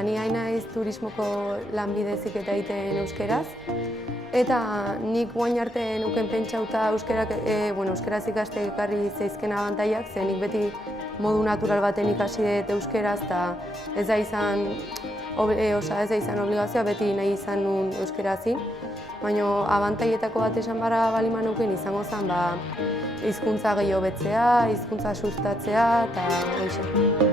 Ni hain naiz turismoko lanbide heziketa egiten euskeraz. Eta nik guain arte nuken pentsauta euskaraz ikaste ekarri zeizken abantaiak, ze nik beti modu natural baten ikasi dut euskeraz, eta ez da izan obligazioa, beti nahi izan nun euskerazi. Baina abantaietako bat esan barra balima nuken izango zen hizkuntza gehiago betzea, hizkuntza sustatzea eta hoxe.